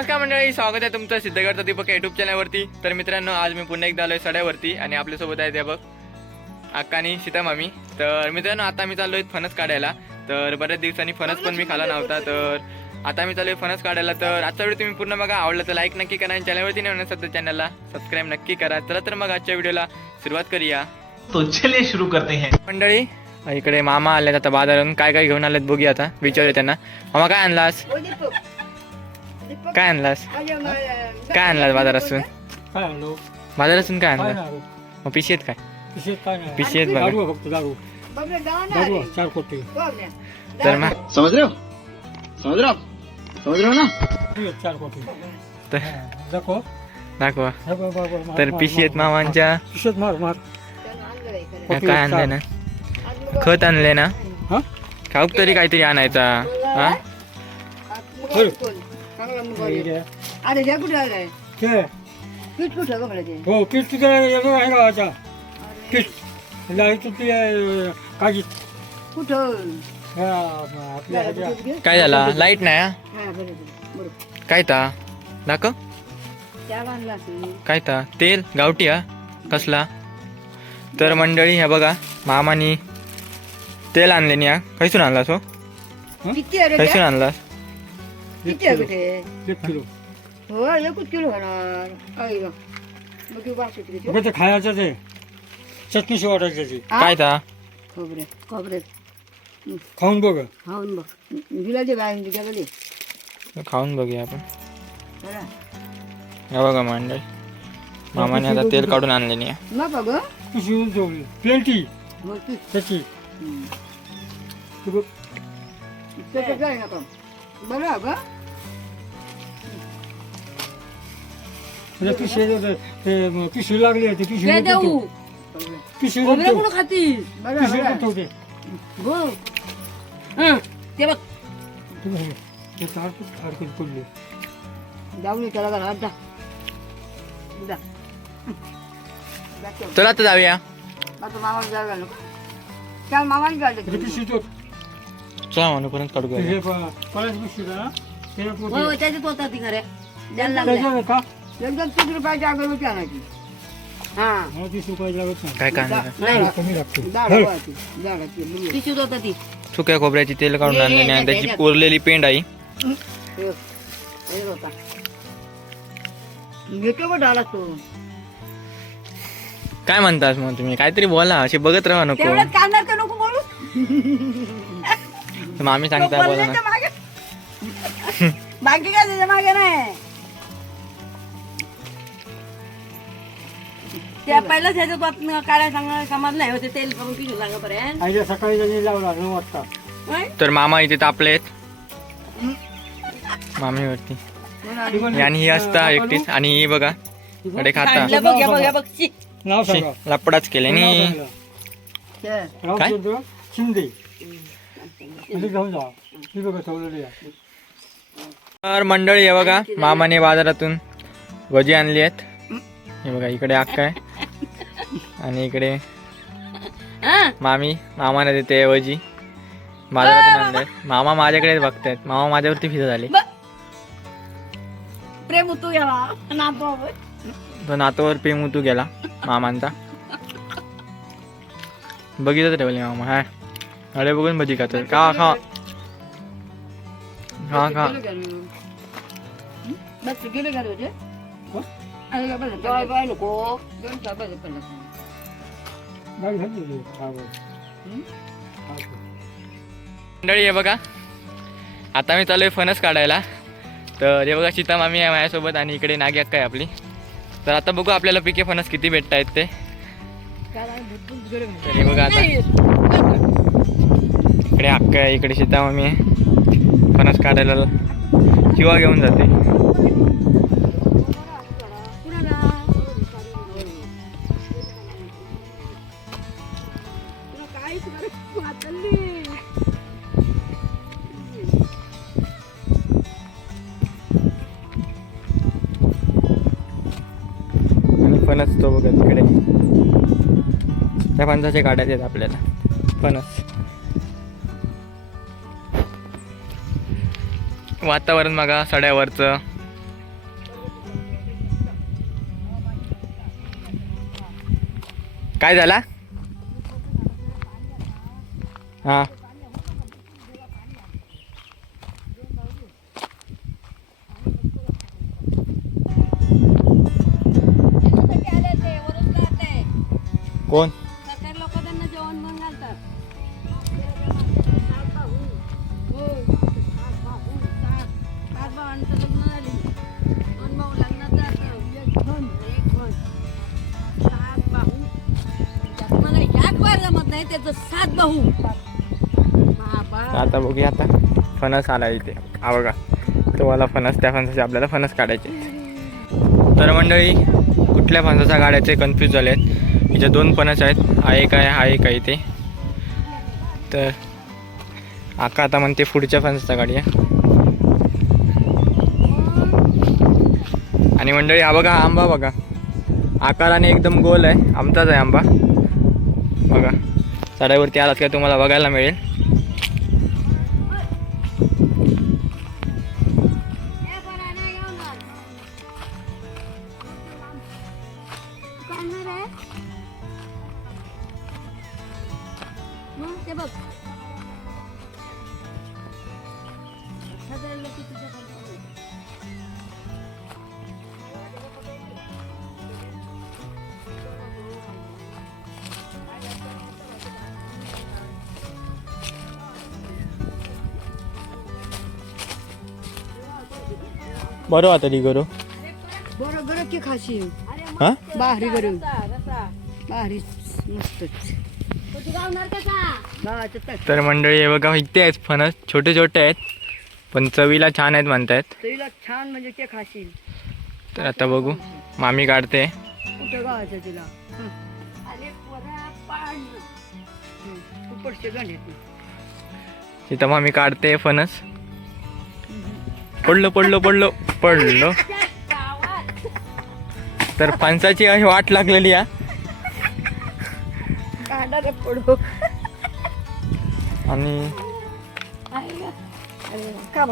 नमस्कार मंडळी स्वागत आहे तुमचं सिद्धगडचा दीपक युट्यूब चॅनलवरती तर मित्रांनो आज मी पुन्हा एकदा आलोय सड्यावरती आणि आपल्यासोबत आहे दीपक अक्का आणि सीता मामी. तर मित्रांनो आता मी चाललोय फणस काढायला. तर बऱ्याच दिवसांनी फणस पण मी खाला नव्हता. तर आता मी चाललोय फणस काढायला. तर आजचा व्हिडिओ तुम्ही पूर्ण बघा. आवडला तर लाईक नक्की करा आणि चॅनलवरती नाही सध्या चॅनलला सबस्क्राईब नक्की करा. चला तर मग आजच्या व्हिडिओला सुरुवात करूया. तो चलिए शुरू करते हैं. मंडळी इकडे मामा आलेत आता बाजारातून काय काय घेऊन आलेत बघूया आता. विचारूया त्यांना. मामा काय आणलास? काय आणलास? काय आणलास बाजारातून? काय आणलो बाजारातून काय काय आणलं? नाही मग पिशी आहेत काय? पिशेत काय नाही पिशी आहेत बघा. दारू आहे फक्त दारू दारू आहे, चार कोटी. तर मग? समझ रहे हो? समझ रहे हो आप? समझ रहे हो ना? ठीक आहे, चार कोटी. तर दाखव. दाखवा. मार, तर मार, पिशी आहेत मार, मार. मामांच्या. पिशेत मार मार. काय आणले ना? खत आणले ना? हा? खाऊक तरी काहीतरी आणायचा हा? ठीक आहे. अरे कुठे आलंय ते पीठ कुठं गं ते? हो पीठ तुझं येतो आहे गावाचा पीठ लाइट ती अं, काजी कुठं? आपल्या ह्याच्या- काय झाला? लाइट नाही हा? हा बरं बरं बरं. काय ता? दाखव. त्या बांधला असेल. काय ता? तेल गावठी हा? कसला? तर मंडळी ह्या बघा मामानी तेल आणले नी हा? खैसून आणलास हो? किती आहे रे खैसून? आणलास? किती आहे ते एक किलो. हो एकच किलो होणार. आई गं. मग तू वास येते किती? बघ ते खायचं ते. चटणी वाटायची त्याची. हा? काय ता? खोबरे. खोबरे. खाऊन बघ. खाऊन बघ. दिला दे बाहेर गेलं दे खाऊन बघूया आपण. बरं. हे बघा मंडळी मामाने आता तेल काढून आणले नी नका गं. पिशवी ठेवली प्लेटी हो तू. त्याची. तू बघ. त्याचं काय नका? बरं गं. म्हणजे पिशवी ते पिशवी लागली आहे ती पिशवी काय देऊ. ठेवू. पिशवी कोण ठेवू. खातील बरं पिशवी बरं ठेवते. हो हं, ते बघ. तू बघ. ते तार अडकून पडले? जाऊन ये त्याला घरात जा. जा. चला आता जाऊया. आता मामाला जायला नको त्या मामाला जायला ते पिशवी तो चला म्हणूपर्यंत काढू हे हो. हो, त्याच्यात होता ती द्यायला लागल्या. एकदम तीस रुपयाची अगरबत्ती आणायची? हा. नाही. काय काय आणलं नाही. कमी लागते. झाडाची झाडाची मुली. पिशवीत होता. ती सुक्या खोबऱ्याची तेल काढून आणले आणि त्याची उरलेली पेंड हे हे होता. घेतो तो काय म्हणतास मग तुम्ही? काहीतरी बोला असे बघत राहा नको. तेवढ्यात काढणार का नको बोलू. मामी सांगता बोला ना. बाकी काय त्याच्यामागे नाही. त्या पहिल्याच ह्याच्यात बातम्या काढायला समज नाही होते तेल करून लागपर्यंत आईला सकाळी लावला नऊ वाजता? तर मामा इथे तापलेत मामीवरती. आणि ही असता एकटीच. आणि ही बघा कडे खाता. नाव सांगा. लपडाच केले. नी रामचंद्र शिंदे. म्हणजे घेऊन जा ही बघा ठेवलेली आहे तर मंडळी हे बघा मामाने बाजारातून भजी आणली आहेत. हे बघा इकडे अक्का आहे आणि इकडे हं? मामी मामाने देते भजी. बाजारातून आणले. मामा माझ्याकडेच बघतायत. मामा माझ्यावरती फिरत झाले प्रेम तू गेला नातो तो नातोवर प्रेम उतू गेला मामांचा. बघितच ठेवले मामा हा अरे बघून भजी खातो खा खा. खा खा. का का का. मंडळी हे बघा. आता मी चालू आहे फणस काढायला. तर हे बघा सीता मामी आहे माझ्यासोबत आणि इकडे नागी अक्का आहे आपली. तर आता बघू आपल्याला पिके फणस किती भेटत आहेत ते हे बघा आता. इकडे अक्का इकडे सीता मी फणस काढायला शिवा घेऊन जाते. आणि फणस तो बघा तिकडे. त्या फणसाचे काढायचे आहेत आपल्याला. फणस. वातावरण बघा सड्यावरचं. काय झाला? हां. कोण? त्याचं सात भाऊ. आता बघूया आता. फणस आला इथे. हा बघा. तुम्हाला फणस त्या फणसाचे आपल्याला फणस काढायचे तर मंडळी कुठल्या फणसाच्या काढायचे कन्फ्यूज झाले आहेत? इथे दोन फणस आहेत. हा एक आहे हा एक आहे इथे. तर आका आता म्हणते पुढच्या फणसाचा काढूया आणि मंडळी हा बघा आंबा बघा. आकाराने एकदम गोल आहे. आमचाच आहे आंबा. बघा. चढाईवरती आलात का तुम्हाला बघायला मिळेल. बरं आता ती करू बरं बरं की खाशी. हा? बाहरी. बाहरी मस्तच. तट तर मंडळी हे बघा इथे आहेत फणस. छोटे छोटे आहेत पण चवीला छान आहेत म्हणतायत. तरीला छान म्हणजे ते खाशील. तर आता बघू. मामी काढते. कुठं तिला? तिथं मामी काढते फणस. पडलो पडलो पडलो. पडलो. तर फणसाची अशी वाट लागलेली आहे आणि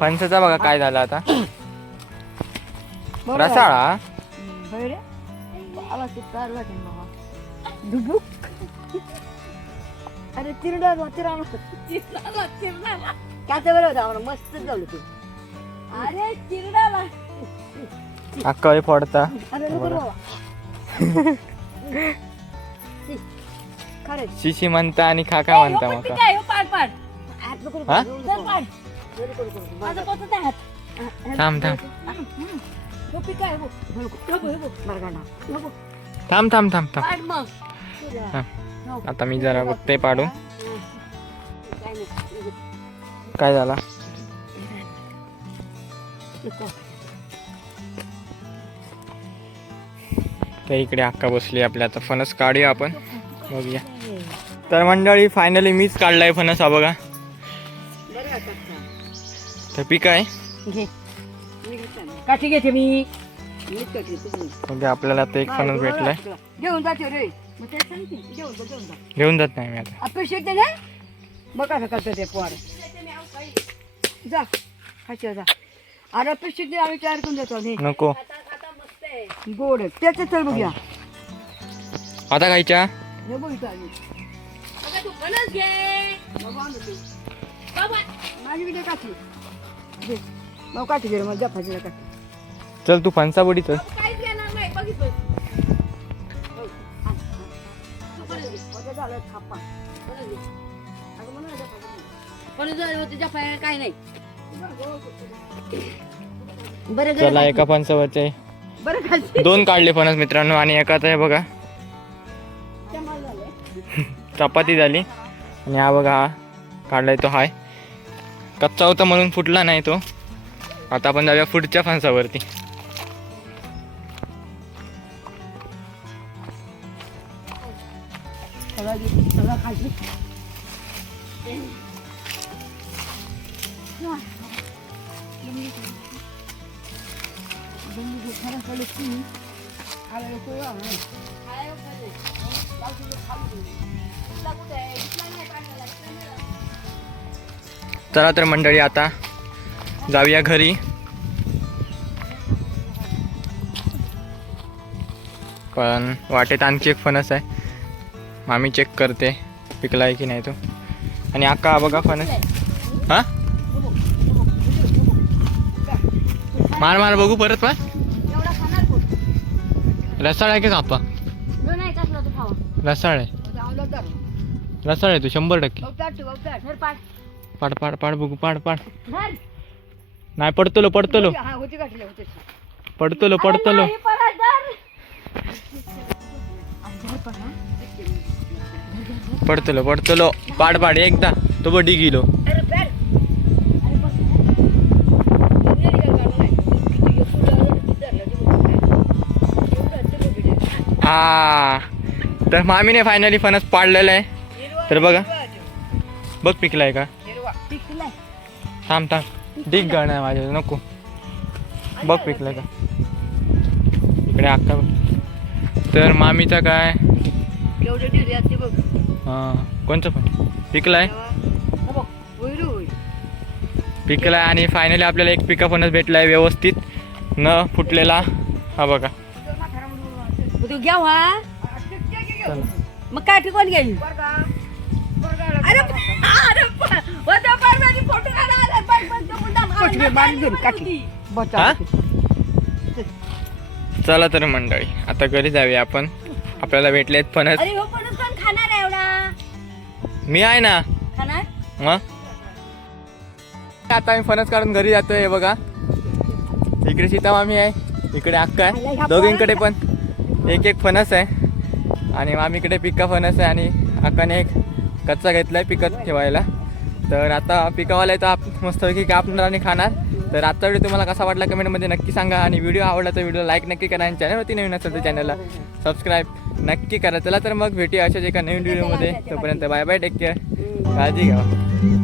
फणसाचा बघा काय झालं आता. रसाळा अरे तिरडा तिरा चिरडाला, चिरडाला. त्याच्या बरोबर मस्त झालं तू. अरे चिरडाला अक्का हे फोडता अरे नको रे बाबा खरंच. शिशी म्हणता आणि खाका म्हणता हे, हो, पण मका पिकाय, हो, पाड पाड. हात नको रे हा? बाबा, चल पाड. नको नको नको. माझं पोचत आहे हात. थांब थांब. हो हो. नको थांब थांब थांब थांब. पाड मग. आता मी जरा बघते पाडू. काय झाला? नको तर इकडे अक्का बसली आपल्या. आता फणस काढूया आपण. बघूया. तर मंडळी फायनली मीच काढलाय फणस हा बघा? तर पीक आहे. काठी घेते मी. बघा आपल्याला आता एक फणस भेटलाय. घेऊन जाते रे. मग ते सांगते. घेऊन जात नाही मी आता. अपेक्षा येते ना? बघ कसं करतो ते पोर? जा खायचं जा. अरे येते आम्ही तयार करून देतो. हे. नको. गोड आहे. त्याचं तर बघूया. आता खायच्या? हे आम्ही बघा, आणू ते. माझी विडिओ काठी घे मग काठी घे रे, काठी चल तू फणसा बडी चल. काहीच घेणार नाही बघितलं. झालं थापा. फणस घे. अगं म्हणून जा भाजीला. फणस जर काय नाही. बरं चला एका फणसावरचे. बरं खालची दोन काढले फणस मित्रांनो आणि एकाच आहे बघा. चपाती झाली. आणि हा बघा हा काढलाय तो हाय. कच्चा होता म्हणून फुटला नाही तो. आता आपण जाऊया पुढच्या फणसावरती. चला तर मंडळी आता जाऊया घरी. पण वाटेत आणखी एक फणस आहे. मामी चेक करते पिकला आहे की नाही तो. आणि आका बघा फणस. हा? मार मार बघू परत पण रसाळ आहे की कापा? रसाळ आहे. रसाळ आहे तू शंभर टक्के. पाड पाड पाड बघू पाड पाड. नाही पडतलो पडतलो. पडतलो पडतलो. पडतलो पडतलो. पाड पाड एकदा. तो बडी गेलो हा. तर मामीने फायनली फणस पाडलेलं आहे. तर बघा. बघ पिकलाय का? थांब थांब. डिग गण आहे माझ्या नको. बघ पिकलाय का? इकडे अक्का बघ. तर मामीचा काय? हा कोणचं पण? पिकलाय? हा पिकलाय आणि फायनली आपल्याला एक पिका फणस भेटलाय व्यवस्थित. न फुटलेला. हा बघा. मग तू घ्या मग काय ठिकाण घेईल घेऊन, काठी. हा? चला तर मंडळी आता घरी जाऊया आपण. आपल्याला भेटलेत फणस अरे हो पण कोण खाणार आहे एवढा. मी आहे ना. खाणार? मग? आता आम्ही फणस काढून घरी जातोय हे बघा. इकडे सीता मामी आहे इकडे अक्का आहे. दोघींकडे पण. एक एक फणस आहे. आणि मामीकडे पिका फणस आहे आणि अक्काने एक कच्चा घेतलाय पिकत ठेवायला. तर आता पिकावाला आहे आप मस्तपैकी कापणार आणि खाणार. तर आजचा व्हिडिओ तुम्हाला कसा वाटला कमेंटमध्ये नक्की सांगा. आणि व्हिडिओ आवडला तर व्हिडिओ लाईक नक्की करा आणि चॅनलवरती नवीन असेल तर चॅनलला सबस्क्राईब नक्की करा. चला तर मग भेटूया अशाच एका नवीन व्हिडिओमध्ये तोपर्यंत बाय बाय टेक केअर काळजी घ्या.